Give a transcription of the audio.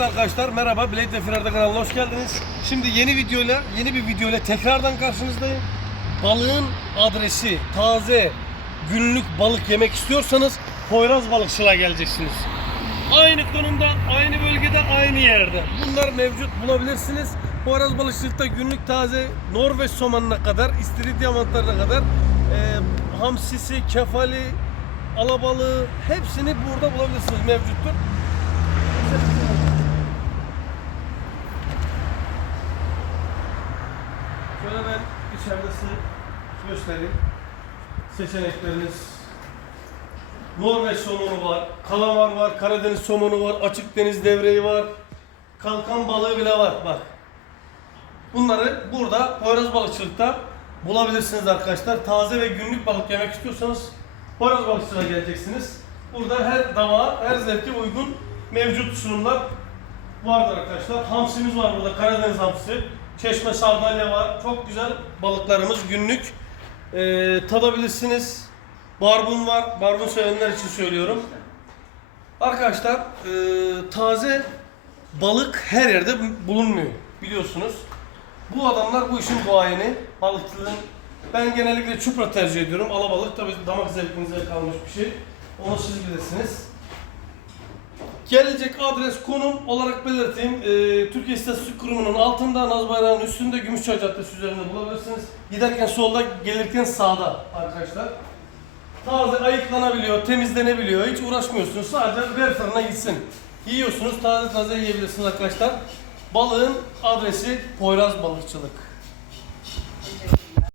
Evet arkadaşlar merhaba Blade ve Firarda kanalına hoş geldiniz. Şimdi yeni videoyla yeni bir videoyla tekrardan karşınızdayım. Balığın adresi taze günlük balık yemek istiyorsanız Poyraz Balıkçılığa geleceksiniz. Aynı konumda, aynı bölgede, aynı yerde. Bunlar mevcut bulabilirsiniz. Poyraz Balıkçılık'ta günlük taze Norveç somanına kadar, istiridye mantarına kadar e, hamsisi, kefali, alabalığı hepsini burada bulabilirsiniz mevcuttur. Şöyle ben içeride size göstereyim. Seçenekleriniz Norveç somonu var, kalamar var, Karadeniz somonu var, açık deniz devreği var, kalkan balığı bile var bak. Bunları burada Poyraz Balıkçılık'ta bulabilirsiniz arkadaşlar. Taze ve günlük balık yemek istiyorsanız Poyraz Balıkçılık'a geleceksiniz. Burada her damağa, her zevke uygun mevcut sunumlar vardır arkadaşlar. Hamsimiz var burada, Karadeniz hamsisi. Çeşme sardalya var. Çok güzel balıklarımız günlük. Ee, tadabilirsiniz. Barbun var. Barbun sevenler için söylüyorum. Arkadaşlar e, taze balık her yerde bulunmuyor biliyorsunuz. Bu adamlar bu işin duayeni. Balıkçılığın ben genellikle çupra tercih ediyorum. Alabalık tabii damak zevkinize kalmış bir şey. Onu siz bilirsiniz. Gelecek adres konum olarak belirteyim. Ee, Türkiye İstatistik Kurumu'nun altında Naz Bayrağı'nın üstünde Gümüşçay Caddesi üzerinde bulabilirsiniz. Giderken solda, gelirken sağda arkadaşlar. Taze ayıklanabiliyor, temizlenebiliyor. Hiç uğraşmıyorsunuz. Sadece ver fırına gitsin. Yiyorsunuz, taze taze yiyebilirsiniz arkadaşlar. Balığın adresi Poyraz Balıkçılık.